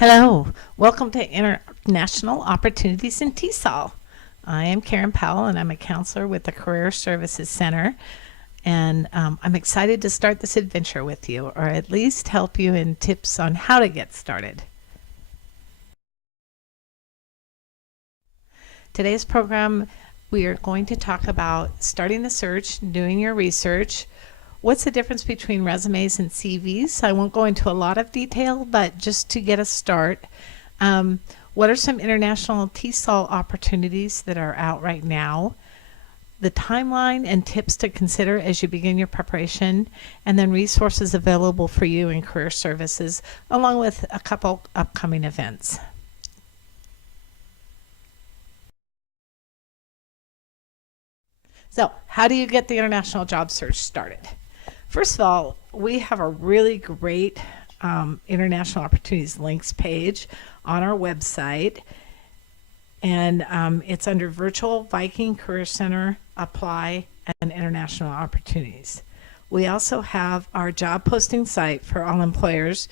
Hello, welcome to International Opportunities in TESOL. I am Karen Powell and I'm a counselor with the Career Services Center. And I'm excited to start this adventure with you, or at least help you in tips on how to get started. Today's program, we are going to talk about starting the search, doing your research. What's the difference between resumes and CVs? I won't go into a lot of detail, but just to get a start, what are some international TESOL opportunities that are out right now? The timeline and tips to consider as you begin your preparation, and then resources available for you in career services, along with a couple upcoming events. So, how do you get the international job search started? First of all, we have a really great International Opportunities links page on our website, and it's under Virtual Viking Career Center, Apply, and International Opportunities. We also have our job posting site for all employers,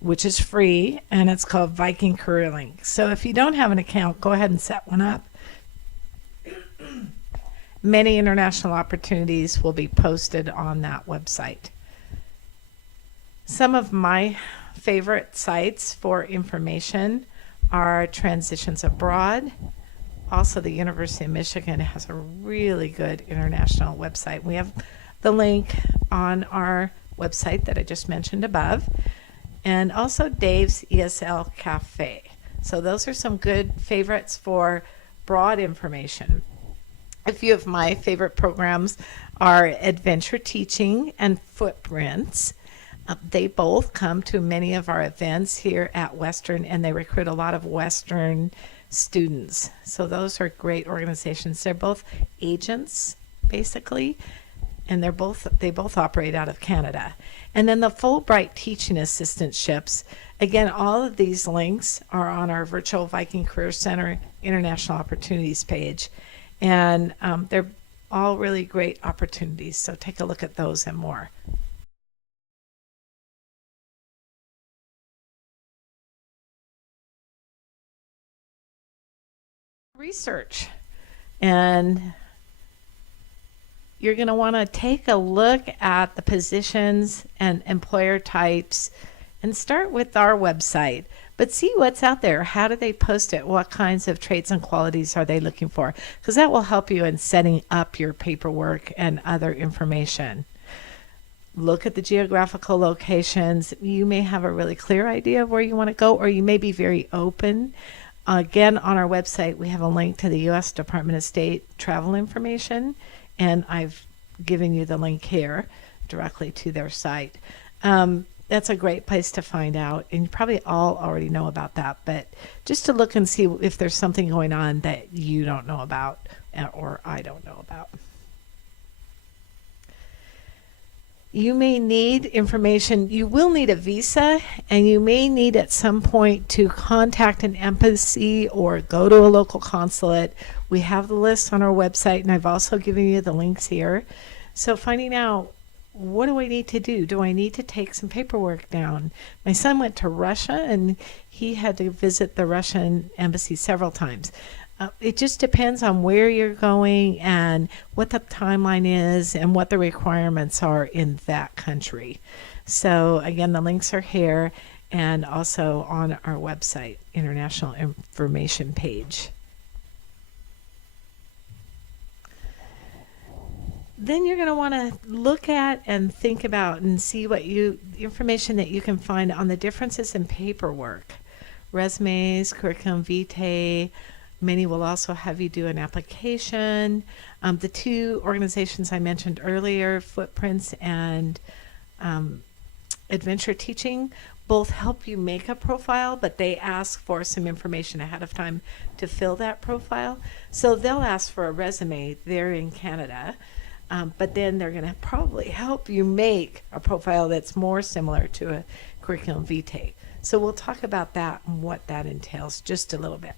which is free, and it's called Viking Career Link. So if you don't have an account, go ahead and set one up. Many international opportunities will be posted on that website. Some of my favorite sites for information are Transitions Abroad. Also, the University of Michigan has a really good international website. We have the link on our website that I just mentioned above, and also Dave's ESL Cafe. So those are some good favorites for broad information. A few of my favorite programs are Adventure Teaching and Footprints. They both come to many of our events here at Western, and they recruit a lot of Western students. So those are great organizations. They're both agents, basically, and they both operate out of Canada. And then the Fulbright Teaching Assistantships. Again, all of these links are on our Virtual Viking Career Center International Opportunities page. And they're all really great opportunities, so take a look at those and more. Research. And you're going to want to take a look at the positions and employer types and start with our website. But see what's out there. How do they post it? What kinds of traits and qualities are they looking for? Because that will help you in setting up your paperwork and other information. Look at the geographical locations. You may have a really clear idea of where you want to go, or you may be very open. Again, on our website, we have a link to the U.S. Department of State travel information, and I've given you the link here directly to their site. That's a great place to find out, and you probably all already know about that, but just to look and see if there's something going on that you don't know about or I don't know about. You may need information. You will need a visa, and you may need at some point to contact an embassy or go to a local consulate. We have the list on our website, and I've also given you the links here. So finding out, what do I need to do? Do I need to take some paperwork down? My son went to Russia, and he had to visit the Russian embassy several times. It just depends on where you're going and what the timeline is and what the requirements are in that country. So again, the links are here and also on our website, International Information page. Then you're going to want to look at and think about and see what information that you can find on the differences in paperwork. Resumes, curriculum vitae. Many will also have you do an application. The two organizations I mentioned earlier, Footprints and Adventure Teaching, both help you make a profile, but they ask for some information ahead of time to fill that profile. So they'll ask for a resume. They're in Canada. But then they're going to probably help you make a profile that's more similar to a curriculum vitae. So we'll talk about that and what that entails just a little bit.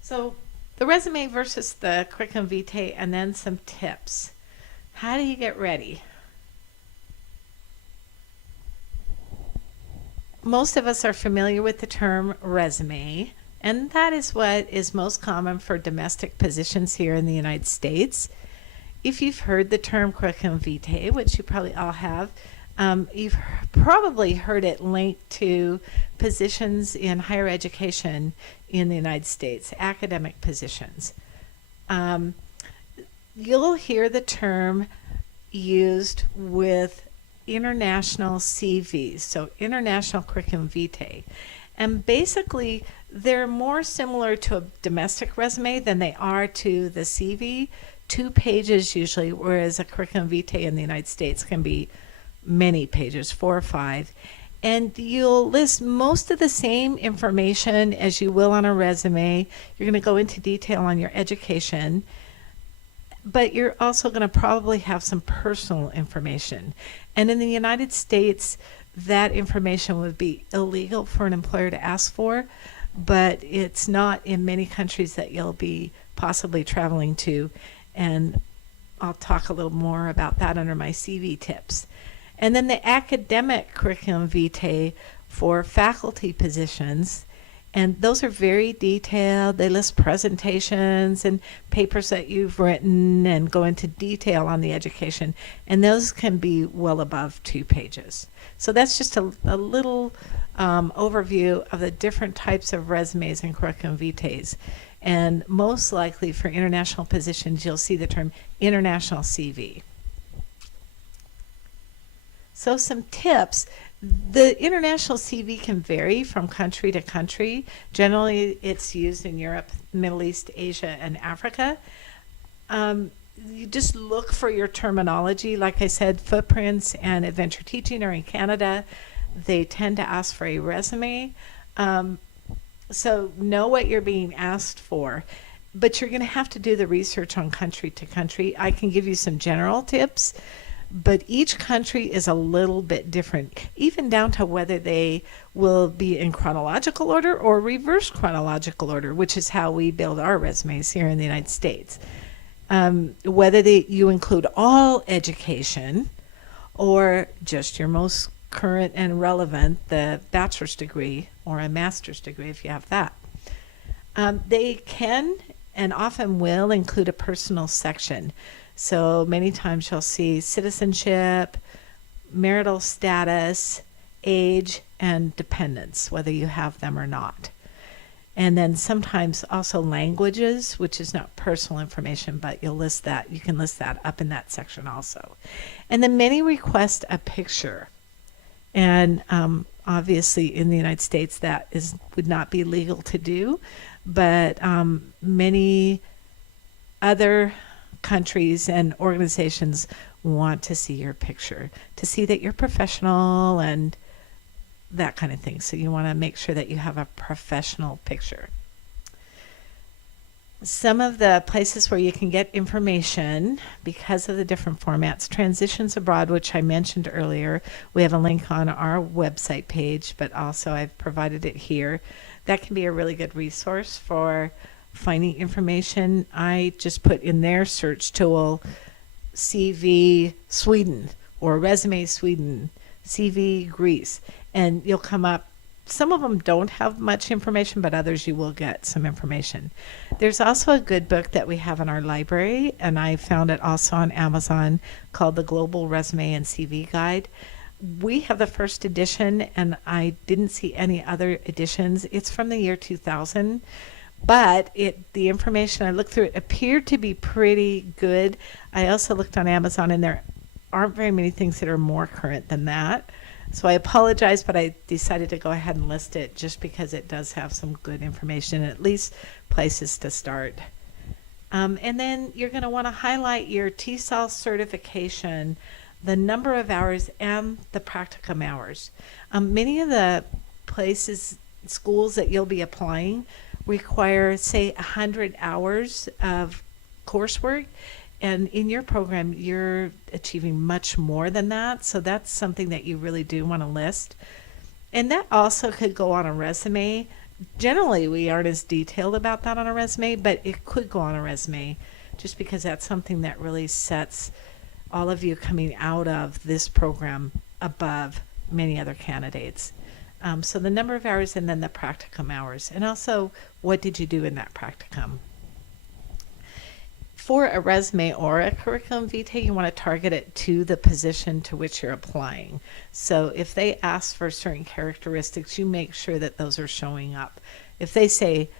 So the resume versus the curriculum vitae, and then some tips. How do you get ready? most of us are familiar with the term resume, and that is what is most common for domestic positions here in the United States. If you've heard the term curriculum vitae, which you probably all have, you've probably heard it linked to positions in higher education in the United States, academic positions. You'll hear the term used with international CVs, so international curriculum vitae. And basically, they're more similar to a domestic resume than they are to the CV. 2 pages usually, whereas a curriculum vitae in the United States can be many pages, 4 or 5. And you'll list most of the same information as you will on a resume. You're going to go into detail on your education, but you're also going to probably have some personal information. And in the United States, that information would be illegal for an employer to ask for, but it's not in many countries that you'll be possibly traveling to. And I'll talk a little more about that under my CV tips. And then the academic curriculum vitae for faculty positions. And those are very detailed. They list presentations and papers that you've written and go into detail on the education. And those can be well above 2 pages. So that's just a little overview of the different types of resumes and curriculum vitaes. And most likely for international positions, you'll see the term international CV. So some tips. The international CV can vary from country to country. Generally, it's used in Europe, Middle East, Asia, and Africa. You just look for your terminology. Like I said, footprints and adventure teaching are in Canada. They tend to ask for a resume. So know what you're being asked for. But you're going to have to do the research on country to country. I can give you some general tips, but each country is a little bit different, even down to whether they will be in chronological order or reverse chronological order, which is how we build our resumes here in the United States. Whether you include all education or just your most current and relevant, the bachelor's degree or a master's degree if you have that. They can and often will include a personal section. So many times you'll see citizenship, marital status, age, and dependents, whether you have them or not. And then sometimes also languages, which is not personal information, but you'll list that. You can list that up in that section also. And then many request a picture. And obviously in the United States that would not be legal to do, but many other countries and organizations want to see your picture, to see that you're professional and that kind of thing. So you want to make sure that you have a professional picture. Some of the places where you can get information because of the different formats, Transitions Abroad, which I mentioned earlier, we have a link on our website page, but also I've provided it here. That can be a really good resource for finding information. I just put in their search tool CV Sweden or resume Sweden, CV Greece, and you'll come up. Some of them don't have much information, but others you will get some information. There's also a good book that we have in our library, and I found it also on Amazon, called The Global Resume and CV Guide. We have the first edition, and I didn't see any other editions. It's from the year 2000, but the information I looked through, it appeared to be pretty good. I also looked on Amazon, and there aren't very many things that are more current than that. So I apologize, but I decided to go ahead and list it just because it does have some good information, and at least places to start. And then you're going to want to highlight your TESOL certification, the number of hours, and the practicum hours. Many of the places, schools that you'll be applying require, say, 100 hours of coursework. And in your program, you're achieving much more than that. So that's something that you really do want to list. And that also could go on a resume. Generally, we aren't as detailed about that on a resume, but it could go on a resume just because that's something that really sets all of you coming out of this program above many other candidates. So the number of hours and then the practicum hours. And also, what did you do in that practicum? For a resume or a curriculum vitae, you want to target it to the position to which you're applying. So if they ask for certain characteristics, you make sure that those are showing up. If they say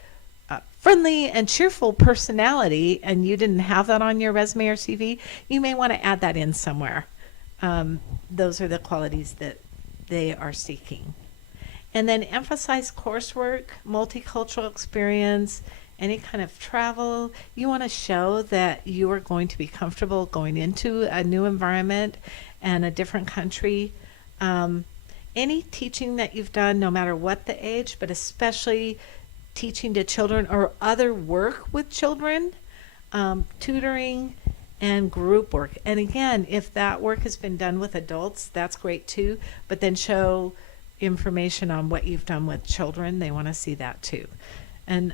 friendly and cheerful personality and you didn't have that on your resume or CV, you may want to add that in somewhere. Those are the qualities that they are seeking. And then emphasize coursework, multicultural experience, any kind of travel. You want to show that you are going to be comfortable going into a new environment and a different country. Any teaching that you've done, no matter what the age, but especially teaching to children or other work with children, tutoring and group work. And again, if that work has been done with adults, that's great too, but then show information on what you've done with children. They want to see that too. And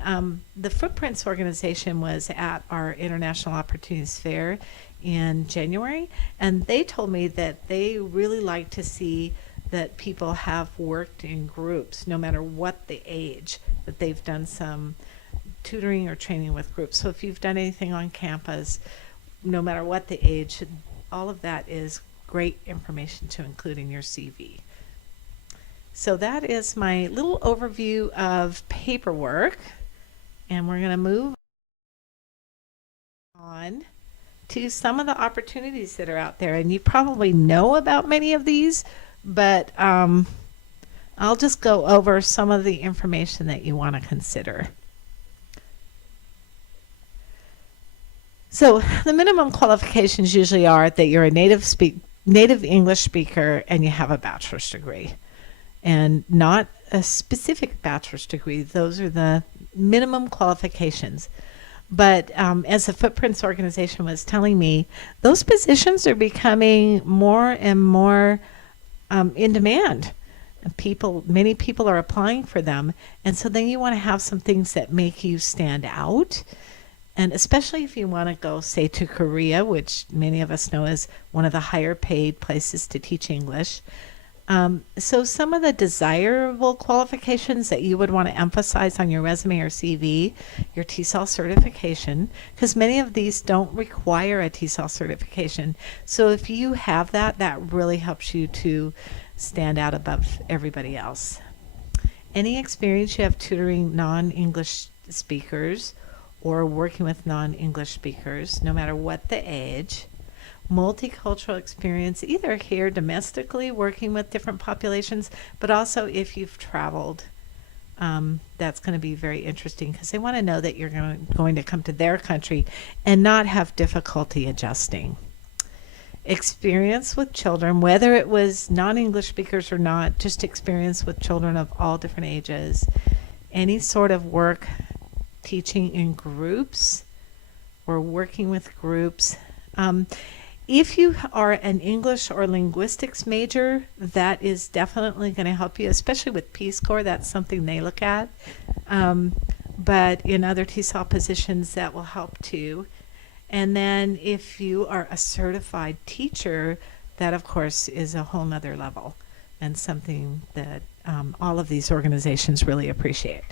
the Footprints organization was at our International Opportunities Fair in January, and they told me that they really like to see that people have worked in groups, no matter what the age, that they've done some tutoring or training with groups. So if you've done anything on campus, no matter what the age, all of that is great information to include in your CV. So that is my little overview of paperwork, and we're going to move on to some of the opportunities that are out there. And you probably know about many of these, but I'll just go over some of the information that you want to consider. So the minimum qualifications usually are that you're a native English speaker and you have a bachelor's degree. And not a specific bachelor's degree. Those are the minimum qualifications. But as the Footprints organization was telling me, those positions are becoming more and more in demand. Many people are applying for them. And so then you want to have some things that make you stand out. And especially if you want to go, say, to Korea, which many of us know is one of the higher paid places to teach English. So some of the desirable qualifications that you would want to emphasize on your resume or CV, your TESOL certification, because many of these don't require a TESOL certification. So if you have that, that really helps you to stand out above everybody else. Any experience you have tutoring non-English speakers or working with non-English speakers, no matter what the age. Multicultural experience, either here domestically working with different populations, but also if you've traveled. That's going to be very interesting because they want to know that you're going to come to their country and not have difficulty adjusting. Experience with children, whether it was non-English speakers or not, just experience with children of all different ages. Any sort of work teaching in groups or working with groups. If you are an English or linguistics major, that is definitely going to help you, especially with Peace Corps. That's something they look at. But in other TESOL positions, that will help too. And then if you are a certified teacher, that of course is a whole nother level and something that all of these organizations really appreciate.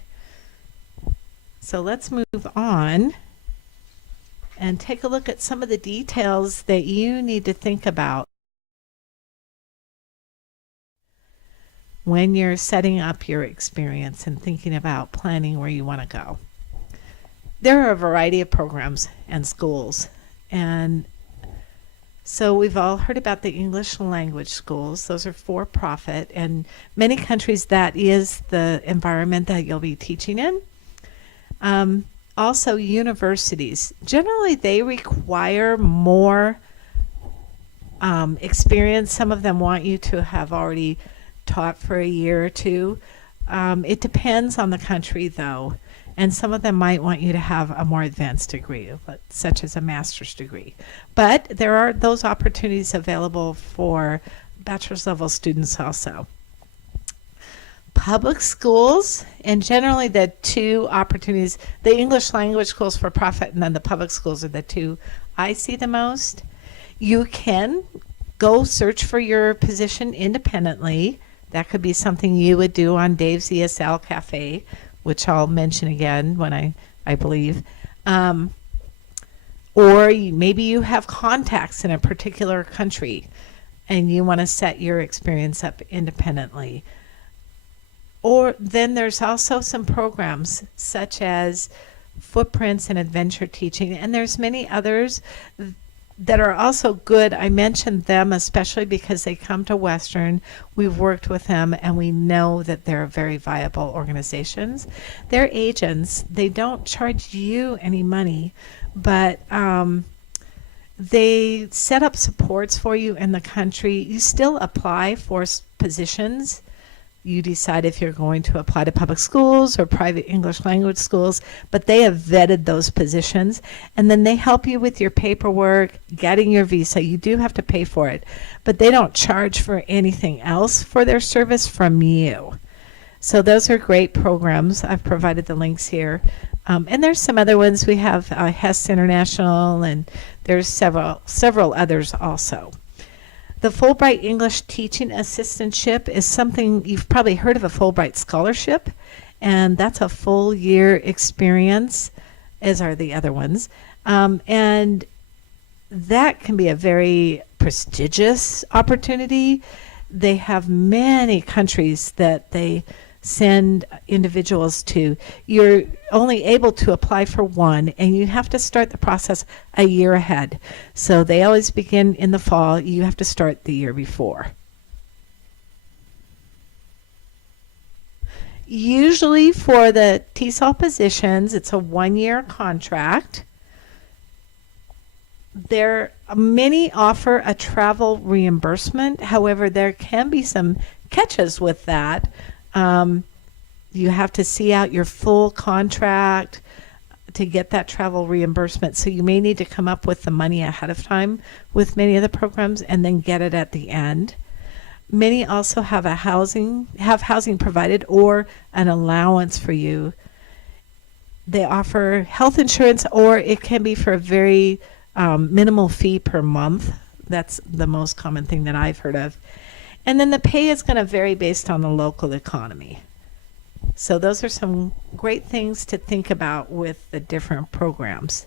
So let's move on and take a look at some of the details that you need to think about when you're setting up your experience and thinking about planning where you want to go. There are a variety of programs and schools, and so we've all heard about the English language schools. Those are for-profit, and many countries that is the environment that you'll be teaching in. Also, universities. Generally, they require more experience. Some of them want you to have already taught for a year or two. It depends on the country, though. And some of them might want you to have a more advanced degree, such as a master's degree. But there are those opportunities available for bachelor's level students also. Public schools, and generally the two opportunities, the English language schools for profit and then the public schools are the two I see the most. You can go search for your position independently That could be something you would do on Dave's ESL Cafe, which I'll mention again when I believe. Or maybe you have contacts in a particular country and you want to set your experience up independently. Or then there's also some programs such as Footprints and Adventure Teaching, and there's many others that are also good. I mentioned them especially because they come to Western. We've worked with them and we know that they're very viable organizations. They're agents. They don't charge you any money, but they set up supports for you in the country. You still apply for positions. You decide if you're going to apply to public schools or private English language schools, but they have vetted those positions, and then they help you with your paperwork, getting your visa. You do have to pay for it, but they don't charge for anything else for their service from you. So those are great programs. I've provided the links here. And there's some other ones. We have Hess International, and there's several others also. The Fulbright English Teaching Assistantship is something you've probably heard of, a Fulbright Scholarship, and that's a full year experience, as are the other ones. And that can be a very prestigious opportunity. They have many countries that they send individuals to. You're only able to apply for one, and you have to start the process a year ahead. So they always begin in the fall. You have to start the year before. Usually for the TESOL positions, it's a one-year contract. Many offer a travel reimbursement. However, there can be some catches with that. You have to see out your full contract to get that travel reimbursement. So you may need to come up with the money ahead of time with many of the programs and then get it at the end. Many also have housing provided or an allowance for you. They offer health insurance, or it can be for a very minimal fee per month. That's the most common thing that I've heard of. And then the pay is going to vary based on the local economy. So those are some great things to think about with the different programs.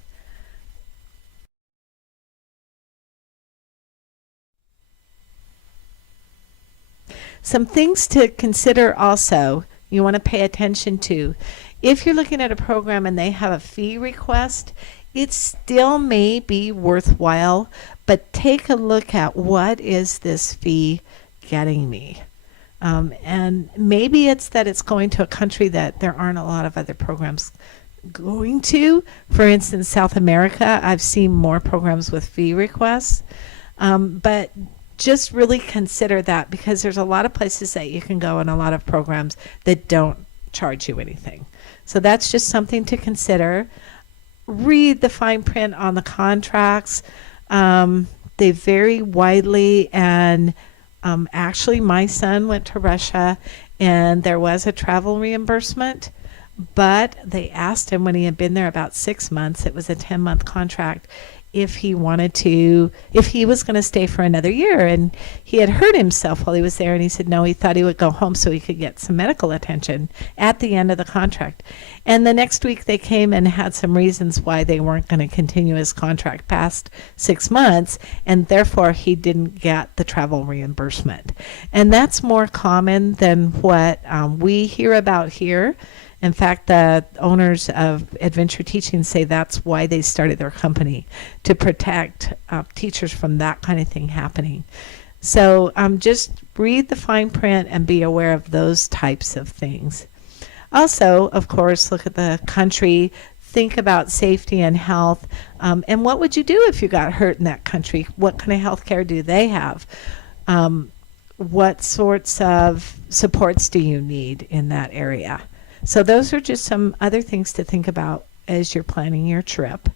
Some things to consider also, you want to pay attention to. If you're looking at a program and they have a fee request, it still may be worthwhile, but take a look at what is this fee getting me. And maybe it's that it's going to a country that there aren't a lot of other programs going to. For instance, South America, I've seen more programs with fee requests. But just really consider that, because there's a lot of places that you can go and a lot of programs that don't charge you anything. So that's just something to consider. Read the fine print on the contracts. They vary widely, and actually my son went to Russia and there was a travel reimbursement, but they asked him when he had been there about 6 months, it was a 10-month contract, if he was going to stay for another year. And he had hurt himself while he was there, and he said no, he thought he would go home so he could get some medical attention at the end of the contract. And the next week they came and had some reasons why they weren't going to continue his contract past 6 months, and therefore he didn't get the travel reimbursement. And that's more common than what we hear about here. In fact, the owners of Adventure Teaching say that's why they started their company, to protect teachers from that kind of thing happening. So just read the fine print and be aware of those types of things. Also, of course, look at the country, think about safety and health, and what would you do if you got hurt in that country? What kind of health care do they have? What sorts of supports do you need in that area? So those are just some other things to think about as you're planning your trip.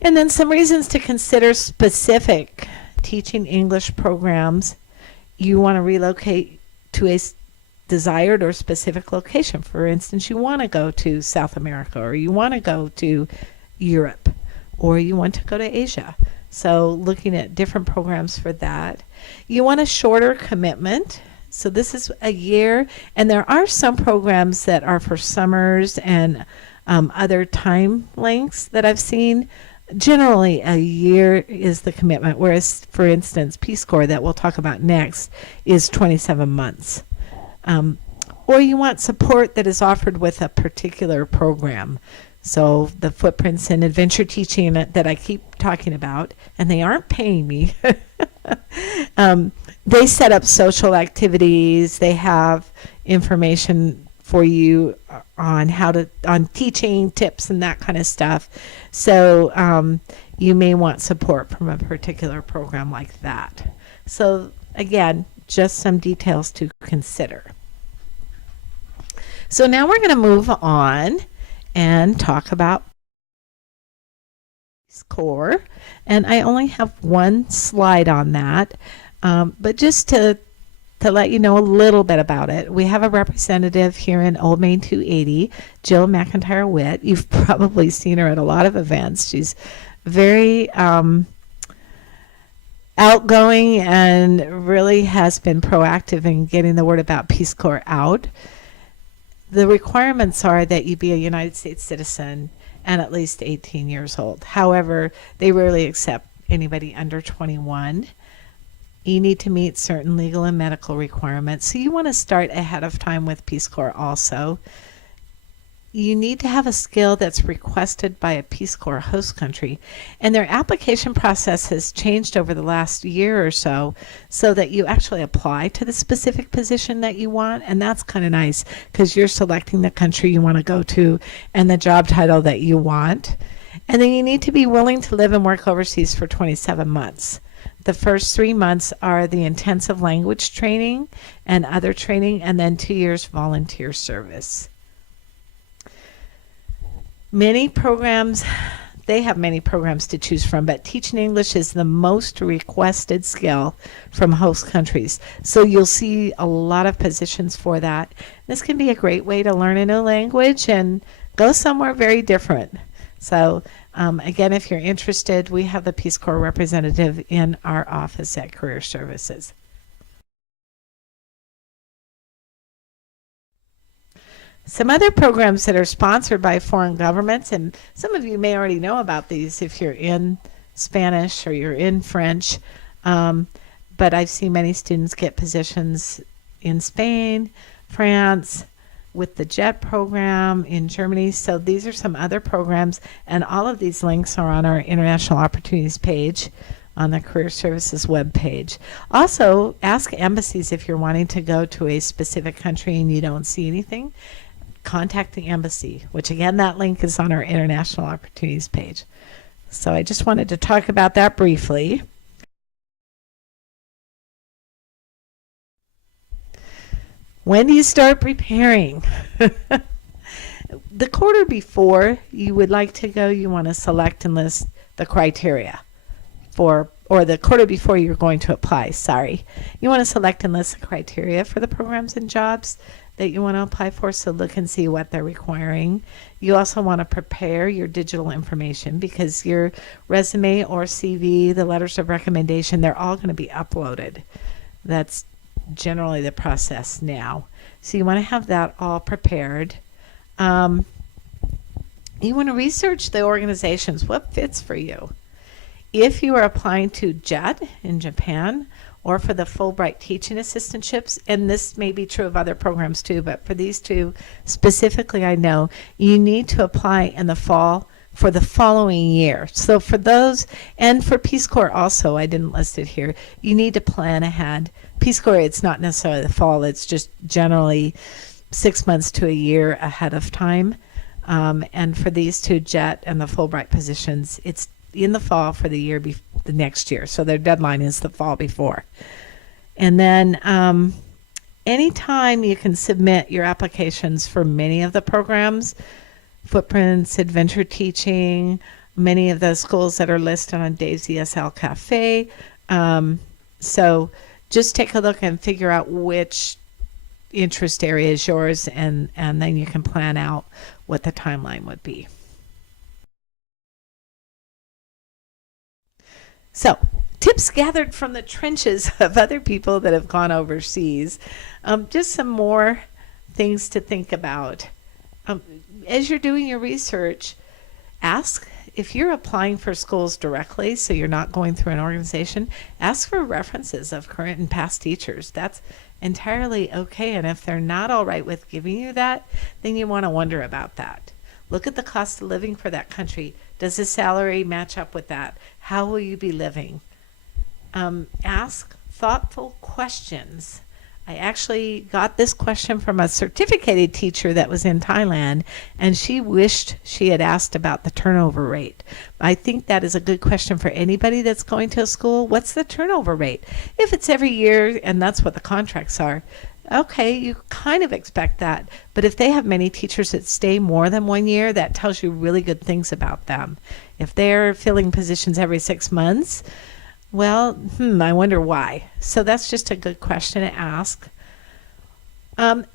And then some reasons to consider specific teaching English programs. You want to relocate to a desired or specific location. For instance, you want to go to South America, or you want to go to Europe, or you want to go to Asia. So looking at different programs for that. You want a shorter commitment. So this is a year, and there are some programs that are for summers and other time lengths that I've seen. Generally, a year is the commitment, whereas, for instance, Peace Corps, that we'll talk about next, is 27 months. Or you want support that is offered with a particular program. So the Footprints in Adventure Teaching that I keep talking about, and they aren't paying me, they set up social activities. They have information for you on on teaching tips and that kind of stuff. So you may want support from a particular program like that. So again, just some details to consider. So now we're going to move on and talk about Peace Corps. And I only have one slide on that, but just to let you know a little bit about it. We have a representative here in Old Main 280, Jill McIntyre Witt. You've probably seen her at a lot of events. She's very outgoing and really has been proactive in getting the word about Peace Corps out. The requirements are that you be a United States citizen and at least 18 years old. However, they rarely accept anybody under 21. You need to meet certain legal and medical requirements. So you want to start ahead of time with Peace Corps also. You need to have a skill that's requested by a Peace Corps host country. And their application process has changed over the last year or so that you actually apply to the specific position that you want. And that's kind of nice because you're selecting the country you want to go to and the job title that you want. And then you need to be willing to live and work overseas for 27 months. The first 3 months are the intensive language training and other training, and then 2 years volunteer service. Many programs, they have many programs to choose from, but teaching English is the most requested skill from host countries. So you'll see a lot of positions for that. This can be a great way to learn a new language and go somewhere very different. So again, if you're interested, we have the Peace Corps representative in our office at Career Services. Some other programs that are sponsored by foreign governments, and some of you may already know about these if you're in Spanish or you're in French, but I've seen many students get positions in Spain, France, with the JET program in Germany. So these are some other programs, and all of these links are on our International Opportunities page on the Career Services web page. Also, ask embassies if you're wanting to go to a specific country and you don't see anything. Contact the embassy, which again, that link is on our International Opportunities page. So I just wanted to talk about that briefly. When do you start preparing? The quarter before you would like to go, you want to select and list the criteria for, or the quarter before you're going to apply, sorry. You want to select and list the criteria for the programs and jobs that you want to apply for, so look and see what they're requiring. You also want to prepare your digital information because your resume or CV, the letters of recommendation, they're all going to be uploaded. That's generally the process now. So you want to have that all prepared. You want to research the organizations, what fits for you. If you are applying to JET in Japan, or for the Fulbright teaching assistantships, and this may be true of other programs too, but for these two specifically, I know you need to apply in the fall for the following year. So for those, and for Peace Corps also, I didn't list it here, you need to plan ahead. Peace Corps, it's not necessarily the fall, it's just generally 6 months to a year ahead of time. And for these two, JET and the Fulbright positions, it's in the fall for the year the next year. So their deadline is the fall before. And then anytime you can submit your applications for many of the programs, Footprints, Adventure Teaching, many of the schools that are listed on Dave's ESL Cafe. So just take a look and figure out which interest area is yours, and then you can plan out what the timeline would be. So tips gathered from the trenches of other people that have gone overseas. Just some more things to think about. As you're doing your research, ask if you're applying for schools directly, so you're not going through an organization, ask for references of current and past teachers. That's entirely okay. And if they're not all right with giving you that, then you want to wonder about that. Look at the cost of living for that country. Does the salary match up with that? How will you be living? Ask thoughtful questions. I actually got this question from a certificated teacher that was in Thailand, and she wished she had asked about the turnover rate. I think that is a good question for anybody that's going to a school. What's the turnover rate? If it's every year and that's what the contracts are, okay, you kind of expect that. But if they have many teachers that stay more than 1 year, that tells you really good things about them. If they're filling positions every 6 months, well, I wonder why. So that's just a good question to ask.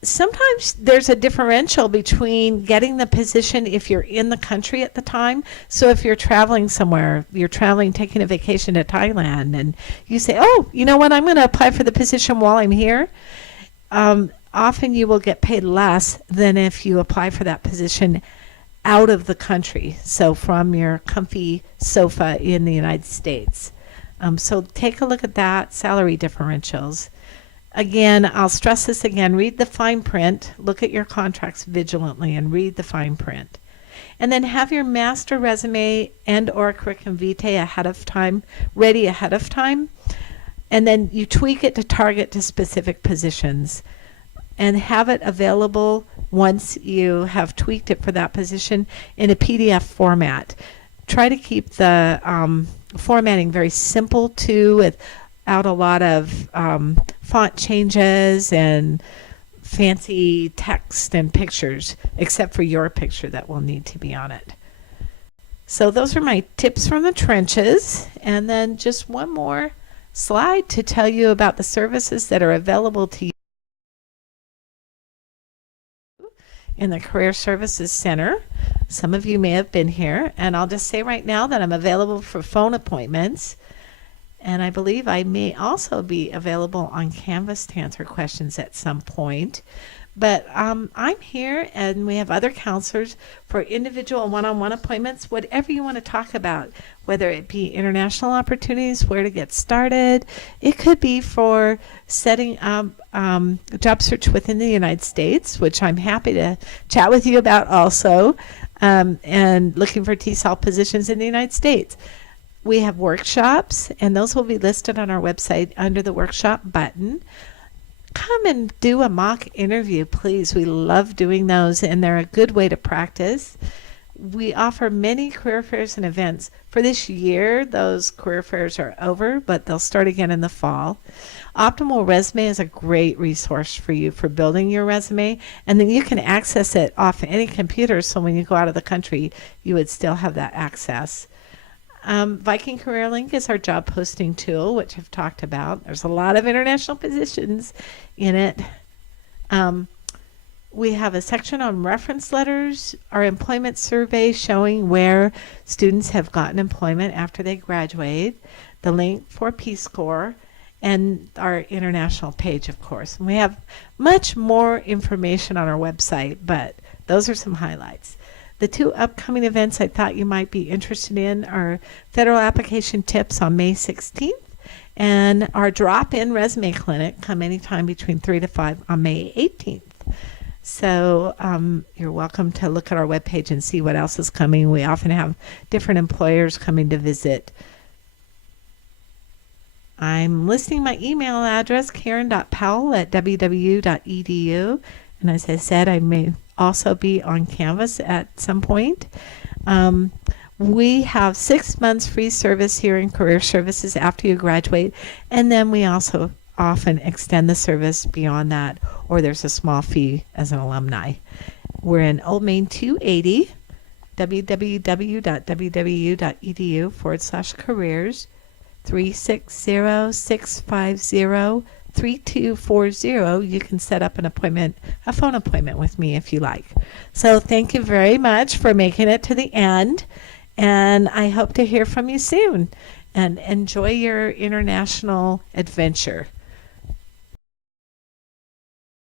Sometimes there's a differential between getting the position if you're in the country at the time. So if you're traveling somewhere, you're traveling, taking a vacation to Thailand, and you say, oh, you know what, I'm going to apply for the position while I'm here. Often you will get paid less than if you apply for that position out of the country. So from your comfy sofa in the United States. So take a look at that, salary differentials. Again, I'll stress this again, read the fine print, look at your contracts vigilantly and read the fine print. And then have your master resume and or curriculum vitae ready ahead of time. And then you tweak it to target to specific positions and have it available once you have tweaked it for that position in a PDF format. Try to keep the formatting very simple too, without a lot of font changes and fancy text and pictures, except for your picture that will need to be on it. So those are my tips from the trenches. And then just one more slide to tell you about the services that are available to you in the Career Services Center. Some of you may have been here, and I'll just say right now that I'm available for phone appointments, and I believe I may also be available on Canvas to answer questions at some point. But I'm here, and we have other counselors for individual one-on-one appointments, whatever you want to talk about, whether it be international opportunities, where to get started. It could be for setting up a job search within the United States, which I'm happy to chat with you about also, and looking for TESOL positions in the United States. We have workshops, and those will be listed on our website under the workshop button. Come and do a mock interview, please. We love doing those, and they're a good way to practice. We offer many career fairs and events. For this year, those career fairs are over, but they'll start again in the fall. Optimal Resume is a great resource for you for building your resume, and then you can access it off any computer, so when you go out of the country, you would still have that access. Viking Career Link is our job posting tool, which I've talked about. There's a lot of international positions in it. We have a section on reference letters, our employment survey showing where students have gotten employment after they graduate, the link for Peace Corps, and our international page, of course. And we have much more information on our website, but those are some highlights. The two upcoming events I thought you might be interested in are Federal Application Tips on May 16th and our drop-in resume clinic, come anytime between 3 to 5 on May 18th. So you're welcome to look at our webpage and see what else is coming. We often have different employers coming to visit. I'm listing my email address, karen.powell@ww.edu. And as I said, I may also be on Canvas at some point. We have 6 months free service here in Career Services after you graduate, and then we also often extend the service beyond that, or there's a small fee as an alumni. We're in Old Main 280, www.ww.edu/careers, 360-650-3240. You can set up a phone appointment with me if you like. So thank you very much for making it to the end, and I hope to hear from you soon. and enjoy your international adventure.